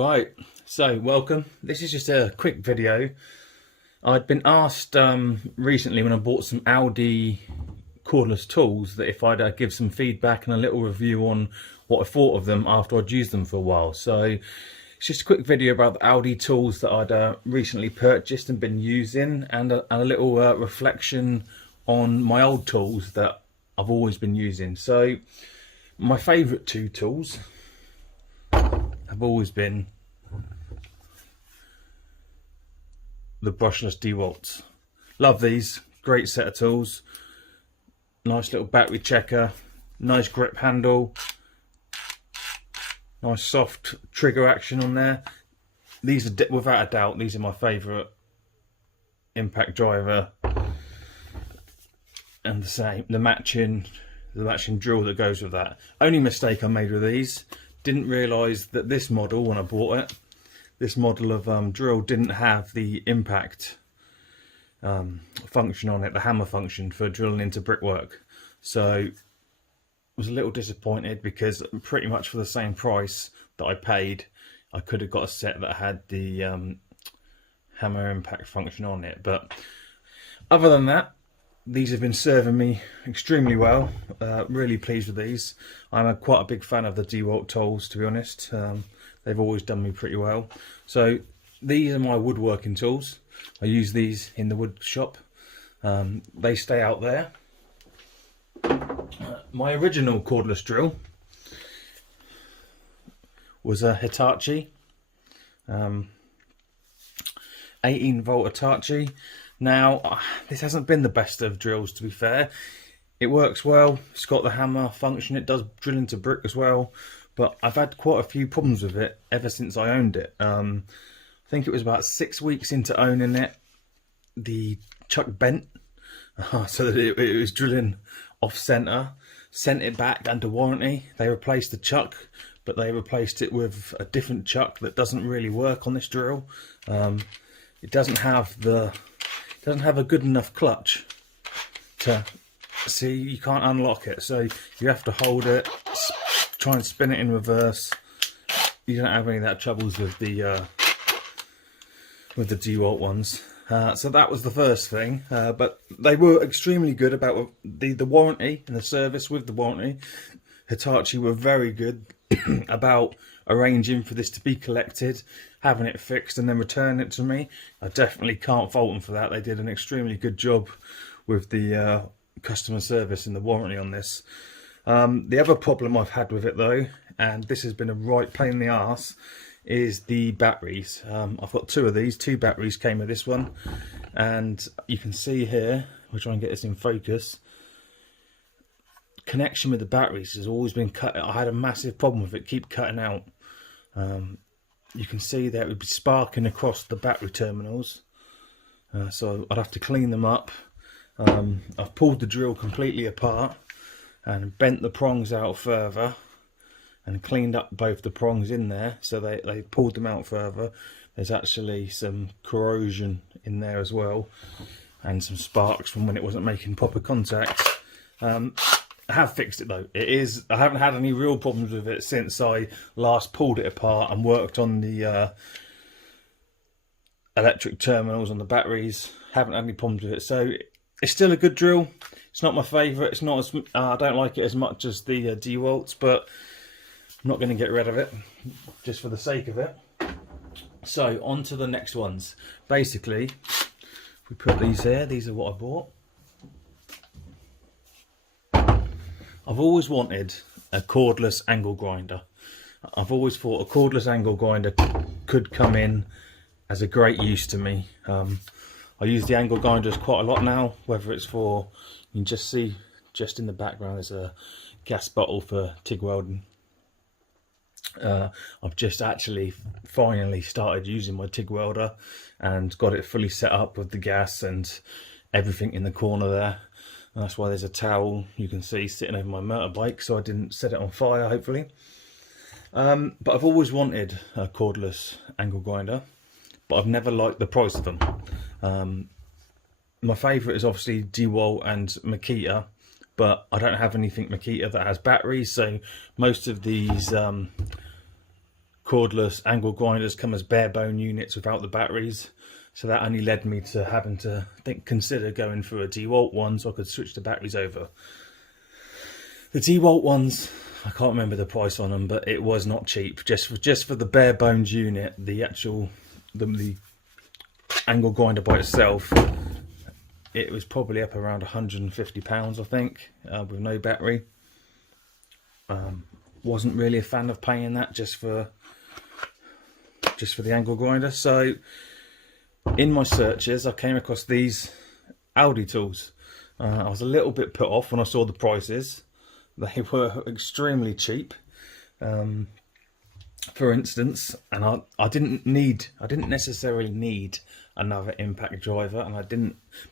Right, so welcome. This is just a quick video. I'd been asked recently when I bought some Audi cordless tools that if I'd give some feedback and a little review on what I thought of them after I'd used them for a while. So it's just a quick video about the Audi tools that I'd recently purchased and been using, and a little reflection on my old tools that I've always been using. So my favourite two tools have always been the brushless DeWalts. Love these, great set of tools. Nice little battery checker, nice grip handle, nice soft trigger action on there. These are, without a doubt, these are my favourite impact driver, and the matching drill that goes with that. Only mistake I made with these, didn't realise that this model, when I bought it, this model of drill didn't have the impact function on it, the hammer function for drilling into brickwork. So I was a little disappointed, because pretty much for the same price that I paid, I could have got a set that had the hammer impact function on it. But other than that, these have been serving me extremely well. Really pleased with these. I'm quite a big fan of the DeWalt tools, to be honest. They've always done me pretty well. So these are my woodworking tools. I use these in the wood shop. They stay out there. My original cordless drill was a Hitachi, 18-volt Hitachi. Now, this hasn't been the best of drills, to be fair. It works well, it's got the hammer function, it does drill into brick as well, but I've had quite a few problems with it ever since I owned it. I think it was about 6 weeks into owning it, the chuck bent, so that it was drilling off centre. Sent it back under warranty. They replaced the chuck, but they replaced it with a different chuck that doesn't really work on this drill. It doesn't have a good enough clutch to see. You can't unlock it, so you have to hold it, try and spin it in reverse. You don't have any of that troubles with the DeWalt ones. So that was the first thing, but they were extremely good about the warranty and the service with the warranty. Hitachi were very good about arranging for this to be collected, having it fixed, and then returning it to me. I definitely can't fault them for that. They did an extremely good job with the customer service and the warranty on this. The other problem I've had with it, though, and this has been a right pain in the arse, is the batteries. I've got two of these. Two batteries came with this one, and you can see here, we'll try and get this in focus, connection with the batteries has always been cut. I had a massive problem with it, keep cutting out. You can see that it would be sparking across the battery terminals, so I'd have to clean them up. I've pulled the drill completely apart and bent the prongs out further and cleaned up both the prongs in there, so they pulled them out further. There's actually some corrosion in there as well, and some sparks from when it wasn't making proper contact. I have fixed it though. I haven't had any real problems with it since I last pulled it apart and worked on the electric terminals on the batteries. Haven't had any problems with it, so it's still a good drill. It's not my favourite. It's not as I don't like it as much as the DeWalt's, but I'm not going to get rid of it just for the sake of it. So on to the next ones. Basically, if we put these here, these are what I bought. I've always wanted a cordless angle grinder. I've always thought a cordless angle grinder could come in as a great use to me. I use the angle grinders quite a lot now, whether it's for, you can just see just in the background there's a gas bottle for TIG welding. I've just actually finally started using my TIG welder and got it fully set up with the gas and everything in the corner there. And that's why there's a towel you can see sitting over my motorbike, so I didn't set it on fire, hopefully. But I've always wanted a cordless angle grinder, but I've never liked the price of them. My favourite is obviously DeWalt and Makita, but I don't have anything Makita that has batteries, so most of these cordless angle grinders come as bare bone units without the batteries, so that only led me to having to consider going for a DeWalt one so I could switch the batteries over. The DeWalt ones, I can't remember the price on them, but it was not cheap. Just for the bare bones unit, the angle grinder by itself, it was probably up around £150, I think, with no battery. Wasn't really a fan of paying that just for the angle grinder. So in my searches, I came across these Audi tools. I was a little bit put off when I saw the prices. They were extremely cheap. For instance, and I didn't necessarily need another impact driver,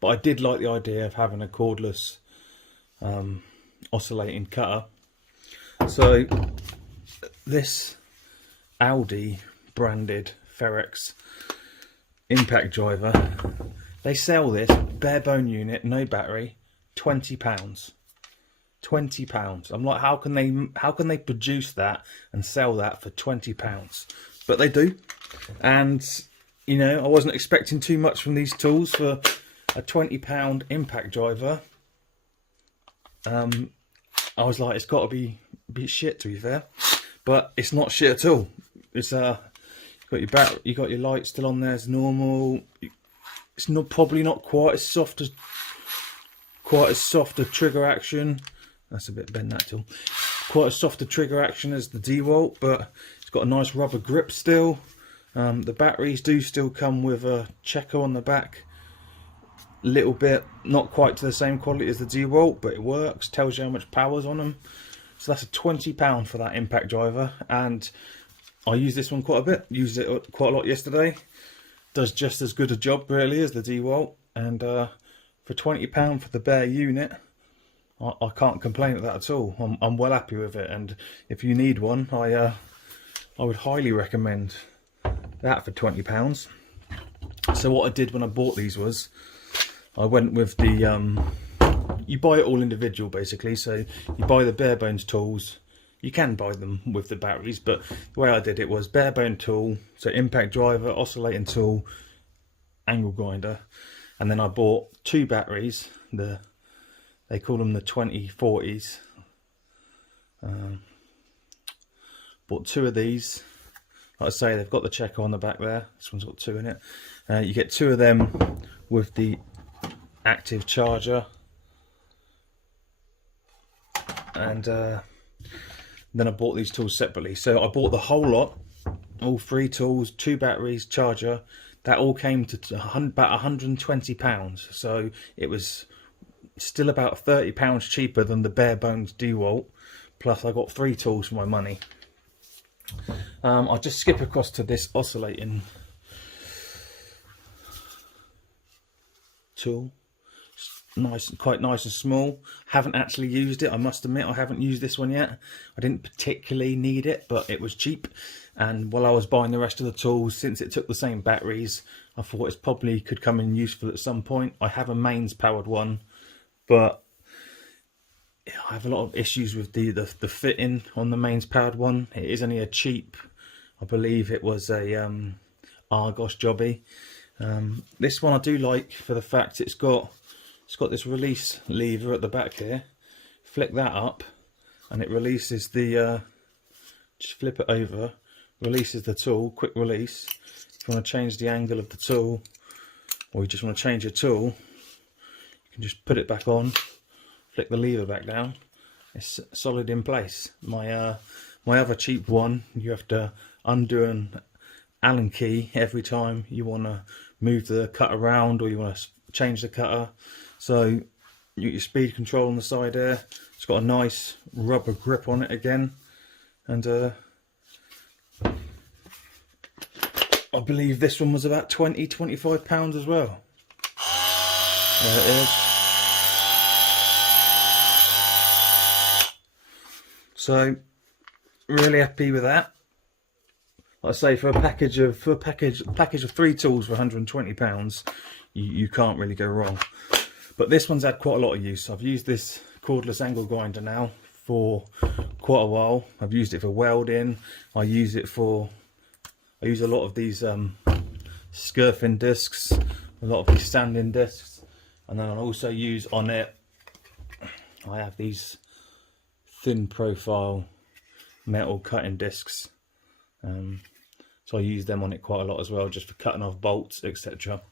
but I did like the idea of having a cordless oscillating cutter. So this Audi branded Ferex impact driver, they sell this bare bone unit, no battery, £20. £20. I'm like, how can they produce that and sell that for £20? But they do. And you know, I wasn't expecting too much from these tools for a £20 impact driver. I was like, it's got to be shit, to be fair, but it's not shit at all. It's you got your light still on there as normal. It's probably not quite as soft a trigger action. That's a bit bent, that tool. Quite a softer trigger action as the DeWalt, but it's got a nice rubber grip still. The batteries do still come with a checker on the back. Little bit, not quite to the same quality as the DeWalt, but it works. Tells you how much power's on them. So that's a £20 for that impact driver, and I use this one quite a bit. Used it quite a lot yesterday. Does just as good a job really as the DeWalt, and for £20 for the bare unit, I can't complain at that at all. I'm well happy with it, and if you need one, I would highly recommend that for £20. So what I did when I bought these was, I went with the you buy it all individual basically. So you buy the bare bones tools. You can buy them with the batteries, but the way I did it was bare bone tool, so impact driver, oscillating tool, angle grinder, and then I bought 2 batteries. They call them the 2040s. Bought 2 of these. Like I say, they've got the checker on the back there. This one's got 2 in it. You get 2 of them with the active charger, and then I bought these tools separately. So I bought the whole lot, all 3 tools, 2 batteries, charger. That all came to about £120. So it was still about £30 cheaper than the bare bones DeWalt. Plus I got 3 tools for my money. I'll just skip across to this oscillating tool. Nice, quite nice and small. Haven't actually used it, I must admit. I haven't used this one yet. I didn't particularly need it, but it was cheap, and while I was buying the rest of the tools, since it took the same batteries, I thought it probably could come in useful at some point. I have a mains powered one, but I have a lot of issues with the fitting on the mains powered one. It is only a cheap, I believe it was a Argos jobby. This one I do like for the fact it's got this release lever at the back here. Flick that up and it releases the just flip it over, releases the tool, quick release. If you want to change the angle of the tool, or you just want to change your tool, you can just put it back on, flick the lever back down, it's solid in place. My other cheap one, you have to undo an Allen key every time you want to move the cutter around or you want to change the cutter. So you get your speed control on the side there. It's got a nice rubber grip on it again, and I believe this one was about £20–25 as well. There it is. So really happy with that. Like I say, for a package of 3 tools for £120, you can't really go wrong. But this one's had quite a lot of use. I've used this cordless angle grinder now for quite a while. I've used it for welding. I use it for I use a lot of these skirfing discs, a lot of these standing discs, and then I also use on it, I have these thin profile metal cutting discs, so I use them on it quite a lot as well, just for cutting off bolts, etc.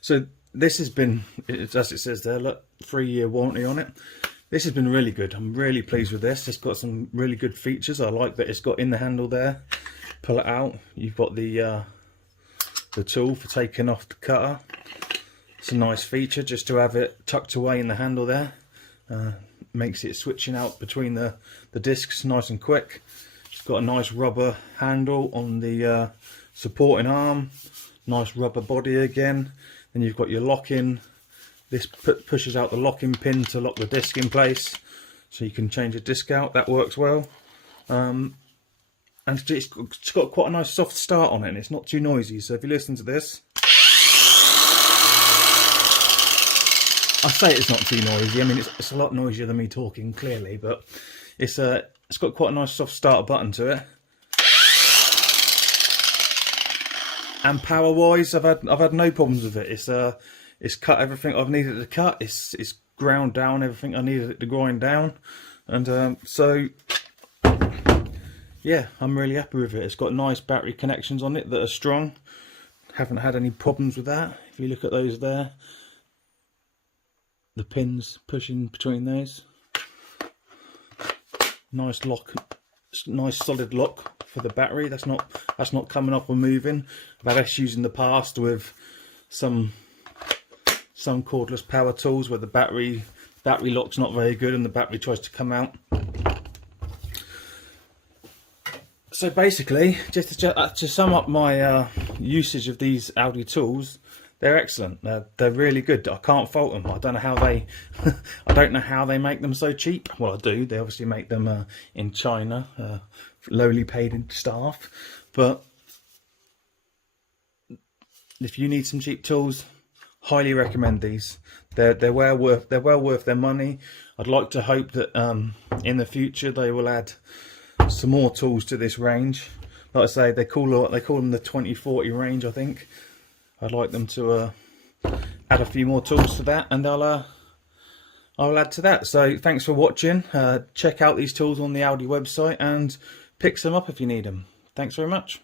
So this has been, as it says there, look, 3-year warranty on it. This has been really good. I'm really pleased with this. It's got some really good features. I like that it's got in the handle there, pull it out, you've got the tool for taking off the cutter. It's a nice feature just to have it tucked away in the handle there. Makes it switching out between the discs nice and quick. It's got a nice rubber handle on the supporting arm, nice rubber body again. Then you've got your lock-in. This pushes out the locking pin to lock the disc in place, so you can change the disc out. That works well. And it's got quite a nice soft start on it, and it's not too noisy. So if you listen to this, I say it's not too noisy. I mean, it's a lot noisier than me talking, clearly, but it's got quite a nice soft starter button to it. And power wise, I've had no problems with it. It's cut everything I've needed to cut. It's ground down everything I needed it to grind down, and so yeah, I'm really happy with it. It's got nice battery connections on it that are strong. Haven't had any problems with that. If you look at those there, the pins pushing between those. Nice lock, nice solid lock for the battery. That's not coming off or moving. I've had issues in the past with some cordless power tools where the battery lock's not very good and the battery tries to come out. So basically, just to sum up my usage of these Audi tools, they're excellent. They're really good. I can't fault them. I don't know how they I don't know how they make them so cheap. Well, I do. They obviously make them in China, lowly paid staff. But if you need some cheap tools, highly recommend these. They're well worth their money. I'd like to hope that in the future they will add some more tools to this range. Like I say, they call them the 2040 range, I think. I'd like them to add a few more tools to that, and I'll add to that. So thanks for watching. Check out these tools on the Audi website and pick some up if you need them. Thanks very much.